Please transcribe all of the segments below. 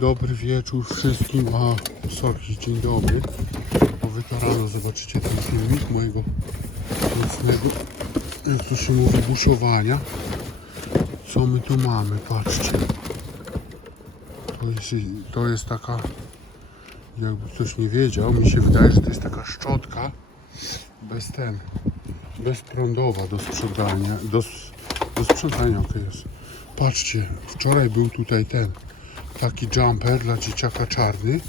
Dobry wieczór wszystkim, a sorry, dzień dobry. Bo wy to rano zobaczycie ten filmik mojego nocnego, jak to się mówi, buszowania. Co my tu mamy, patrzcie. To jest, to jest taka, jakby ktoś nie wiedział, mi się wydaje, że to jest taka szczotka bez ten, bezprądowa do sprzątania, do, do sprzątania, okej jest. Patrzcie, wczoraj był tutaj ten, taki jumper dla dzieciaka czarny,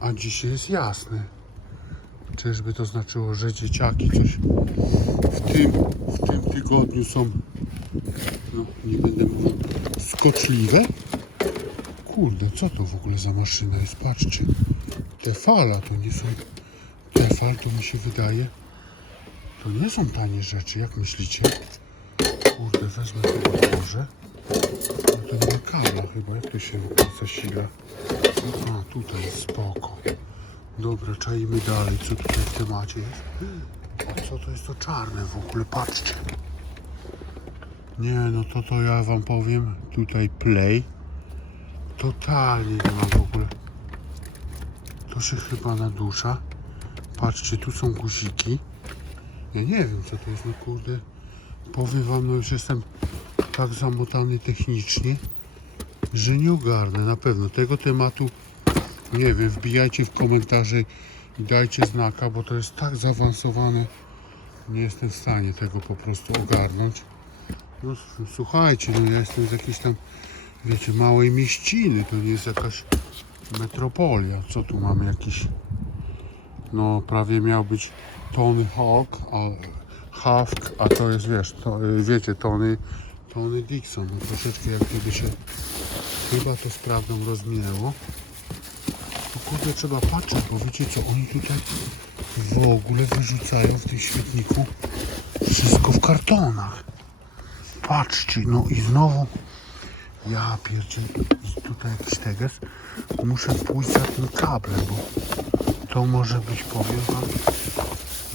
a dzisiaj jest jasny. Czyżby to znaczyło, że dzieciaki w tym, w tym tygodniu są, no nie będę mówił, skoczliwe? Kurde, co to w ogóle za maszyna jest? Patrzcie, te fala to nie są, te fal to mi się wydaje, to nie są tanie rzeczy, jak myślicie? Kurde, wezmę to może. No to nie kabla jak to się zasila? A, tutaj spoko. Dobra, czajmy dalej, co tutaj w temacie jest. A co to jest to czarne w ogóle? Patrzcie. Nie, no to to ja wam powiem. Tutaj play. Totalnie nie ma w ogóle. To się chyba nadusza. Patrzcie, tu są guziki. Ja nie wiem, co to jest, no kurde. Powiem wam, no już jestem tak zamotany technicznie, że nie ogarnę na pewno tego tematu. Nie wiem, wbijajcie w komentarze i dajcie znaka, bo to jest tak zaawansowane. Nie jestem w stanie tego po prostu ogarnąć. No słuchajcie, no ja jestem z jakiejś tam, wiecie, małej mieściny. To nie jest jakaś metropolia. Co tu mamy? Jakiś, no prawie miał być Tony Hawk, a Hawk, a to jest, wiesz, to, wiecie, Tony, Tony Dixon. No troszeczkę jak gdyby się chyba to z prawdą rozminęło. To kurde trzeba patrzeć, bo wiecie co, oni tutaj w ogóle wyrzucają w tym śmietniku wszystko w kartonach. Patrzcie, no i znowu ja pierdzie tutaj jakiś teges. Muszę pójść za tym kablem, bo to może być, powiem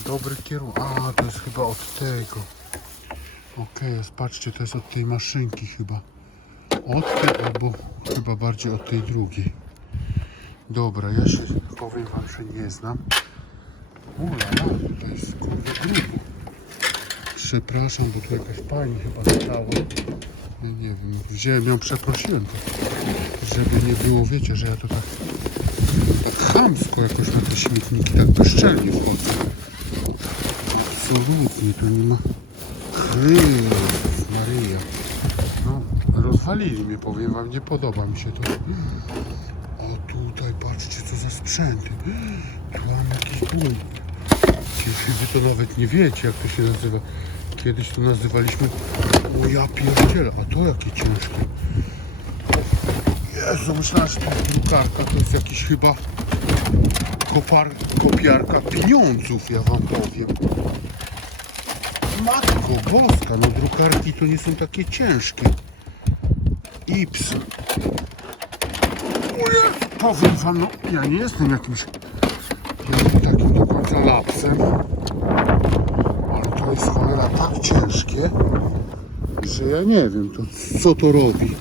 dobry kierunek. A, to jest chyba od tego. Okej, jest, patrzcie, to jest od tej maszynki chyba. Od tej, albo chyba bardziej od tej drugiej. Dobra, ja się powiem wam, że nie znam. Ula, to jest kurde grubo. Przepraszam, bo tu jakaś pani chyba stała. Ja nie wiem, wziąłem ją, przeprosiłem to. Żeby nie było, wiecie, że ja to tak, tak chamsko jakoś na te śmietniki, tak bezczelnie wchodzę. Absolutnie, to nie ma... No, rozwalili mnie, powiem wam, nie podoba mi się to. A tutaj patrzcie co za sprzęty. Tu mam jakiś ból. Kiedy wy to nawet nie wiecie jak to się nazywa. Kiedyś to nazywaliśmy o ja pierdzielę, a to jakie ciężkie. Jezu, myślałem, że drukarka, to jest jakiś chyba kopar, kopiarka pieniądzów, ja wam powiem. Matko boska, no drukarki to nie są takie ciężkie. Ips. O Jezu, powiem wam, no ja nie jestem jakimś takim do końca lapsem, ale to jest cholera tak ciężkie, że ja nie wiem, to co to robi.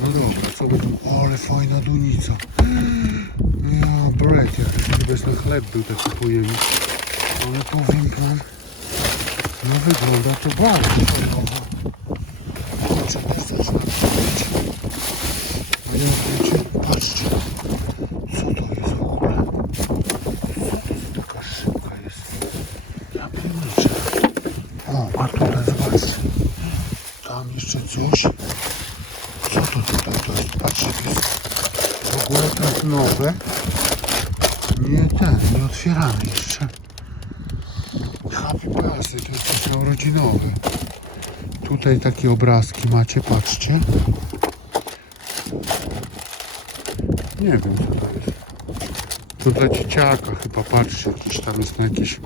No dobra, co by tu, ale fajna dunica. Ja, bread, jakiś niebieski chleb był taki pojemny. Ale powiem wam, no wygląda to bardzo. Kurczę, też zaczyna mówić. A ja wiecie, patrzcie, co to jest w ogóle? Co to za taka szybka jest? Ja pierniczę. O, a tutaj zobaczcie. Tam jeszcze coś. Co to tutaj to jest? Patrzcie, jest w ogóle to jest nowe. Nie ten, nie otwierane jeszcze. Happy birthday, to jest takie urodzinowe. Tutaj takie obrazki macie, patrzcie. Nie wiem co to jest. To dla dzieciaka chyba, patrzcie, jakiś tam jest na jakieś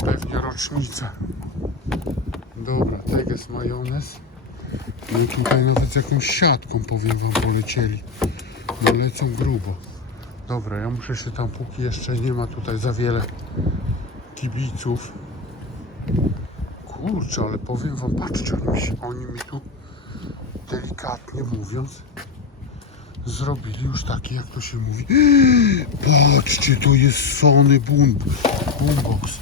pewnie rocznice. Dobra, teges majonez. No i tutaj nawet z jakąś siatką, powiem wam, polecieli. No lecą grubo. Dobra, ja muszę się tam, póki jeszcze nie ma tutaj za wiele kibiców. Kurczę, ale powiem wam, patrzcie, oni mi, się- oni mi tu delikatnie mówiąc zrobili już taki, jak to się mówi. Patrzcie, to jest Sony Boom, Boombox.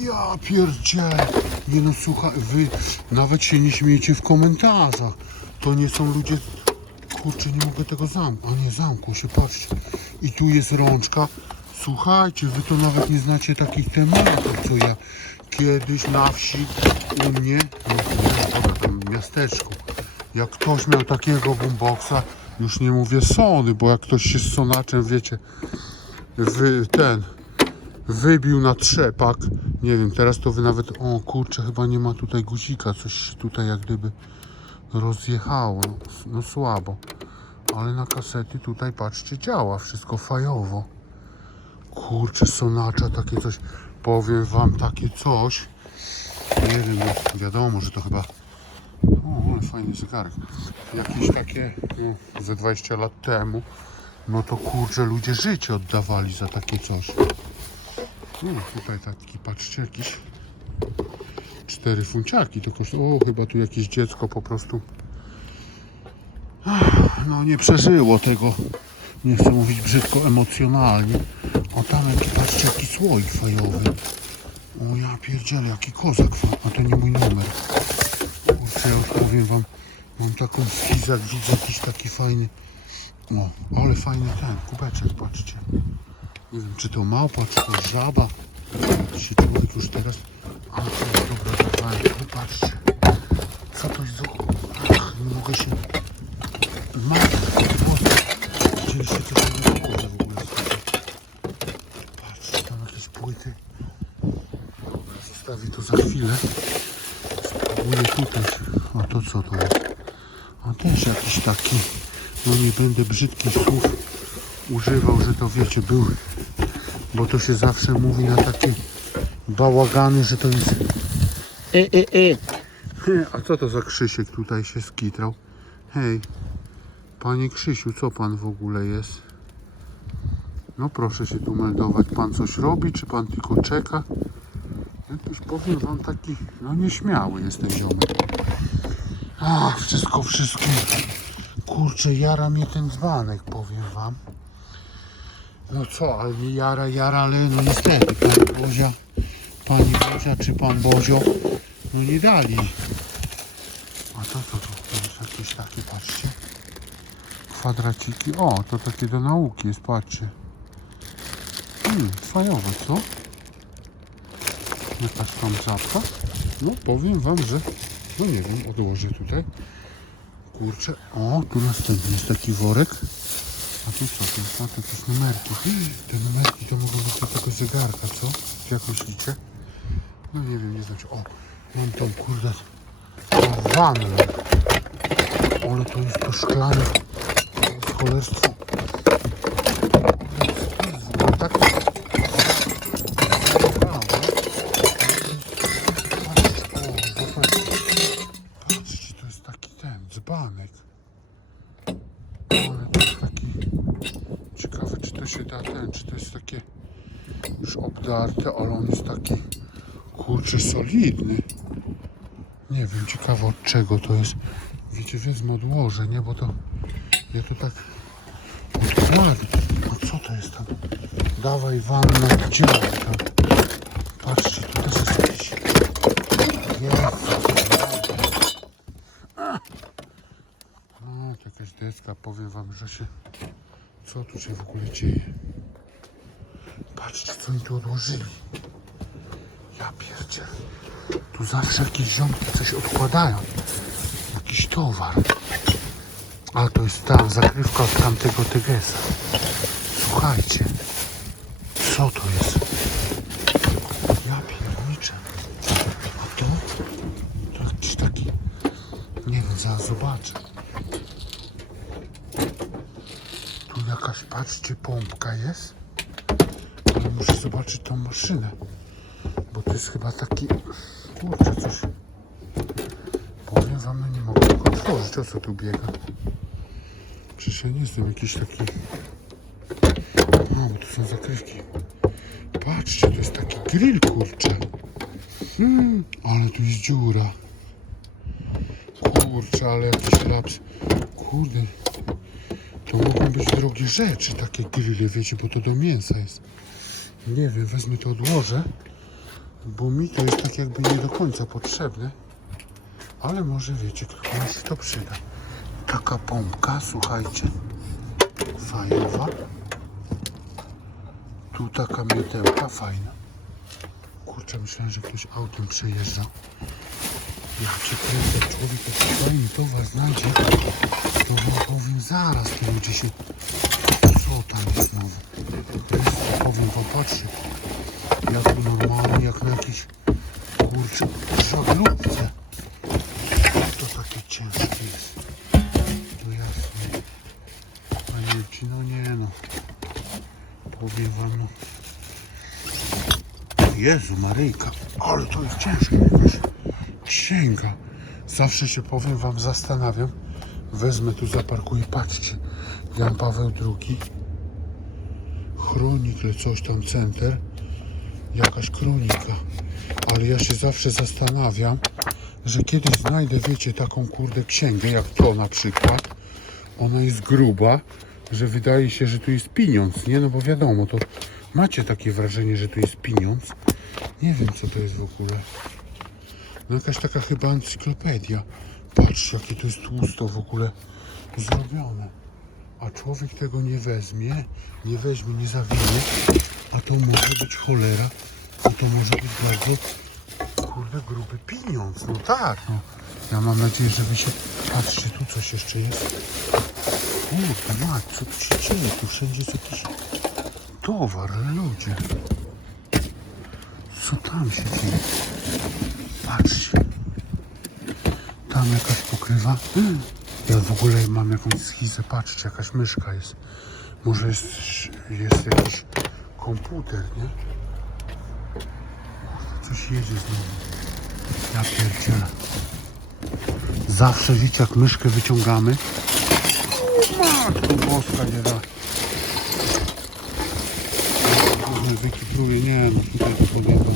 Ja pierdzielę. Nie no słuchaj, wy nawet się nie śmiejecie w komentarzach. To nie są ludzie... Kurczę, nie mogę tego zamknąć. A nie, zamknął się, patrzcie. I tu jest rączka. Słuchajcie, wy to nawet nie znacie takich tematów, co ja kiedyś na wsi u mnie, no, nie, tam miasteczku, jak ktoś miał takiego boomboxa, już nie mówię Sony, bo jak ktoś się z sonaczem, wiecie, wy, ten, wybił na trzepak. Nie wiem, teraz to wy nawet. O kurczę, chyba nie ma tutaj guzika. Coś tutaj jak gdyby rozjechało. No, no słabo. Ale na kasety tutaj patrzcie działa. Wszystko fajowo. Kurczę, sonacza takie coś. Powiem wam takie coś. Nie wiem, no, wiadomo, że to chyba. O, ale fajny zegarek. Jakieś takie no, ze 20 lat temu. No to kurczę, ludzie życie oddawali za takie coś. No, tutaj taki, patrzcie, jakiś cztery funciaki to kosztuje. O, chyba tu jakieś dziecko po prostu no nie przeżyło tego, nie chcę mówić brzydko, emocjonalnie. O, tam jaki, patrzcie, jaki słoik fajowy. O, ja pierdzielę, jaki kozak, a to nie mój numer. Kurczę, ja już powiem wam, mam taką jak widzę jakiś taki fajny, o, ale fajny ten, kubeczek, patrzcie. Nie wiem, czy to małpa, czy to żaba. Się człowiek już teraz... Ale to jest dobra patrzcie. Co to jest za... Ach, nie mogę się... Boże. Widzieliście to w ogóle tam jakieś płyty. Zostawię to za chwilę. Spróbuję tutaj. A to co to jest? A też jakiś taki... No nie będę brzydkich słów używał, że to wiecie, był, bo to się zawsze mówi na takie bałagany, że to jest e, e, e. A co to za Krzysiek tutaj się skitrał? Hej, panie Krzysiu, co pan w ogóle jest? No proszę się tu meldować, pan coś robi, czy pan tylko czeka? Jakiś powiem wam taki, no nieśmiały jest ten ziomek. A, wszystko wszystkim. Kurczę, jara mnie ten dzbanek, powiem wam. No co, ale nie jara, jara, ale no niestety, pan Bozia, pani Bozia czy pan Bozio, no nie dali. A to co to? To jest jakieś takie, patrzcie. Kwadraciki. O, to takie do nauki jest, patrzcie. Hmm, fajowe, co? Jakaś tam zapka. No, powiem wam, że, no nie wiem, odłożę tutaj. Kurczę, o, tu następny jest taki worek. A tu co, to są jakieś numerki. Te numerki to mogą być do tego zegarka, co? Jak myślicie? No nie wiem, nie się. O, mam tą kurde tą wannę. Ale to jest to szklane cholerstwo. Tak. Patrzcie, to jest taki ten, dzbanek. Ale to jest taki... Ciekawe, czy to się da ten, czy to jest takie już obdarte, ale on jest taki kurczę solidny. Nie wiem, ciekawe od czego to jest. Wiecie, wezmę odłożę, nie, bo to ja to tak odkładam. A co to jest tam? Dawaj wanna, gdzie? Patrzcie, tu też jest jakiś... No, to jakaś deska, powiem wam, że się... Co tu się w ogóle dzieje? Patrzcie, co mi tu odłożyli. Ja pierdzielę. Tu zawsze jakieś ziomki coś odkładają. Jakiś towar. A to jest ta zakrywka od tamtego Tegesa. Słuchajcie. Co to jest? Ja pierniczę. A to? To jakiś taki... Nie wiem, zaraz zobaczę. Tu jakaś, patrzcie, pompka jest. Muszę zobaczyć tą maszynę. Bo to jest chyba taki... Kurczę, coś... Powiem wam, no nie mogę tego otworzyć. O co tu biega? Przecież ja nie jestem jakiś taki... No, bo to są zakrywki. Patrzcie, to jest taki grill, kurczę. Hmm, ale tu jest dziura. Kurczę, ale jakiś laps. Kurde. To mogą być drogie rzeczy, takie grille, wiecie, bo to do mięsa jest. Nie wiem, wezmę to odłożę, bo mi to jest tak jakby nie do końca potrzebne. Ale może wiecie, komuś się to przyda. Taka pompka, słuchajcie. Fajowa. Tu taka miotełka fajna. Kurczę, myślałem, że ktoś autem przejeżdża. Ja cię kręcę, człowiek jak fajny towar znajdzie, to wam powiem zaraz, to ludzie się... Co tam jest znowu? Jest, powiem wam, patrzcie. Jak normalnie, jak na jakiejś, kurczę, żaglówce. Powiem wam, no. Jezu Maryjka, ale to jest ciężkie jakaś księga. Zawsze się powiem wam zastanawiam. Wezmę tu zaparkuję, patrzcie. Jan Paweł II. Chronikle, coś tam, center. Jakaś kronika. Ale ja się zawsze zastanawiam, że kiedyś znajdę, wiecie, taką kurde księgę, jak to na przykład. Ona jest gruba, że wydaje się, że tu jest pieniądz, nie? No bo wiadomo, to macie takie wrażenie, że tu jest pieniądz. Nie wiem, co to jest w ogóle. No jakaś taka chyba encyklopedia. Patrzcie, jakie to jest tłusto w ogóle zrobione. A człowiek tego nie weźmie, nie weźmie, nie zawinie, a to może być cholera, a to może być bardzo, kurde, gruby pieniądz. No tak, no. Ja mam nadzieję, że wy się... Patrzcie, tu coś jeszcze jest. Kurde, mać, co tu się dzieje? Tu wszędzie jest jakiś towar, ludzie. Co tam się dzieje? Patrzcie. Tam jakaś pokrywa. Ja w ogóle mam jakąś schizę. Patrzcie, jakaś myszka jest. Może jest, jest jakiś komputer, nie? Coś jedzie znowu. Ja pierdzielę. Zawsze wiecie, jak myszkę wyciągamy. Boska nie da. Nie wykipruję, nie no tutaj to podjebam.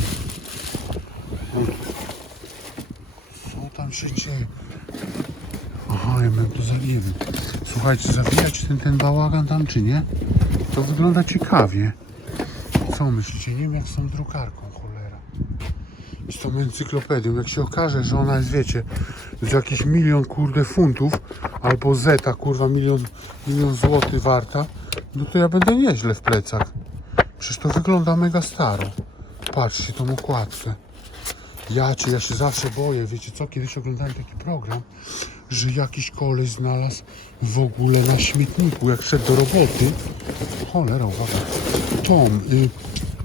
Co tam się dzieje? Aha, ja mam to zaliwy. Słuchajcie, zawijać ten, ten bałagan tam czy nie? To wygląda ciekawie. Co myślicie? Nie wiem jak z tą drukarką, cholera. Z tą encyklopedią. Jak się okaże, że ona jest, wiecie, za jakiś milion kurde funtów, albo zeta, kurwa, milion, milion złotych warta, no to ja będę nieźle w plecach. Przecież to wygląda mega staro. Patrzcie tą okładkę. Ja cię, ja się zawsze boję, wiecie co, kiedyś oglądałem taki program, że jakiś koleś znalazł w ogóle na śmietniku, jak szedł do roboty. Cholera, uwaga. Tom, y,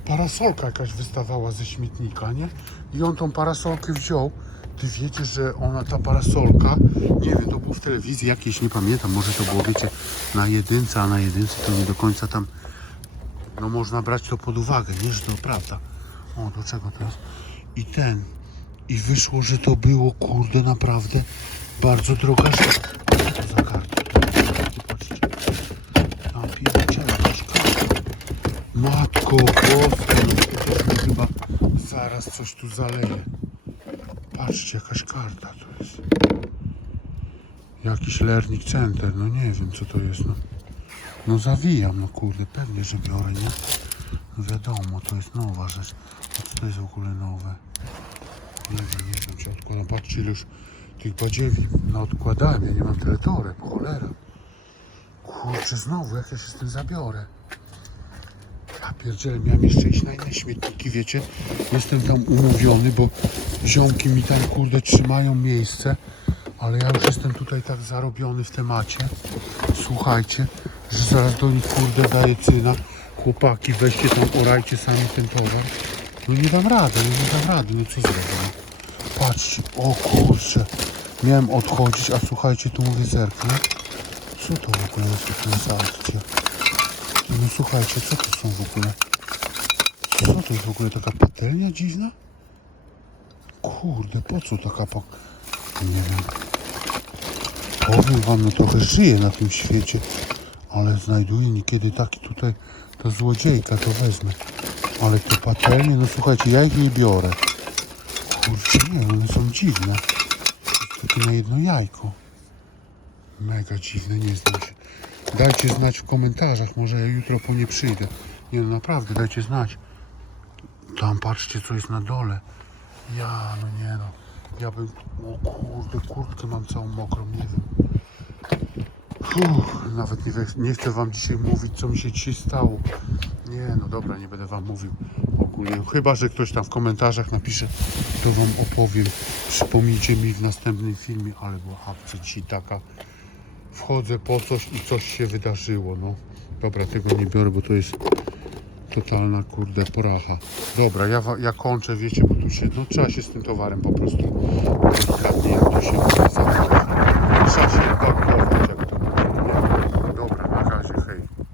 parasolka jakaś wystawała ze śmietnika, nie? I on tą parasolkę wziął. Ty wiecie, że ona, ta parasolka, nie wiem, to było w telewizji jakiejś, nie pamiętam, może to było, wiecie, na jedynce, a na jedynce to nie do końca tam no można brać to pod uwagę, nie, że to prawda. O, do czego jest? I ten. I wyszło, że to było, kurde, naprawdę bardzo droga rzecz. Co to za karta? Patrzcie. Matko boska, no to chyba zaraz coś tu zaleje. Patrzcie, jakaś karta to jest. Jakiś Learning Center, no nie wiem co to jest, no. No zawijam, no kurde, pewnie, że biorę, nie? No wiadomo, to jest nowa rzecz. A co to jest w ogóle nowe? Nie wiem, nie wiem, czy odkładam. Patrzcie, już tych badziewi odkładałem. Ja nie mam tyle toreb, cholera. Kurczę, znowu, jak ja się z tym zabiorę. Ja pierdzielę, miałem jeszcze iść na inne śmietniki, wiecie? Jestem tam umówiony, bo ziomki mi tam, kurde, trzymają miejsce. Ale ja już jestem tutaj tak zarobiony w temacie. Słuchajcie, że zaraz do nich, kurde, daję cyna. Chłopaki, weźcie tam, orajcie sami ten towar. No nie dam rady, no nie dam rady, no co zrobię? no? Patrzcie, o kurczę. Miałem odchodzić, a słuchajcie, tu mówię zerknę. Co to w ogóle jest za transakcja? No słuchajcie, co to są w ogóle? Co to jest w ogóle taka patelnia dziwna? Kurde, po co taka pa... Nie wiem. Powiem wam, no trochę żyję na tym świecie, ale znajduję niekiedy taki tutaj, ta złodziejka, to wezmę. Ale te patelnie, no słuchajcie, ja ich nie biorę. Kurczę, nie, one są dziwne. Takie na jedno jajko. Mega dziwne, nie znam się. Dajcie znać w komentarzach, może ja jutro po nie przyjdę. Nie no naprawdę, dajcie znać. Tam patrzcie co jest na dole. Ja, no nie no. Ja bym, o kurde, kurtkę mam całą mokrą, nie wiem. Fuh, nawet nie, nie chcę wam dzisiaj mówić, co mi się dzisiaj stało. Nie, no dobra, nie będę wam mówił ogólnie. Chyba, że ktoś tam w komentarzach napisze, to wam opowiem. Przypomnijcie mi w następnym filmie, ale była akcja dzisiaj taka. Wchodzę po coś i coś się wydarzyło, no. Dobra, tego nie biorę, bo to jest totalna, kurde, poracha. Dobra, ja, ja kończę, wiecie, bo tu się, no trzeba się z tym towarem po prostu delikatnie, jak to się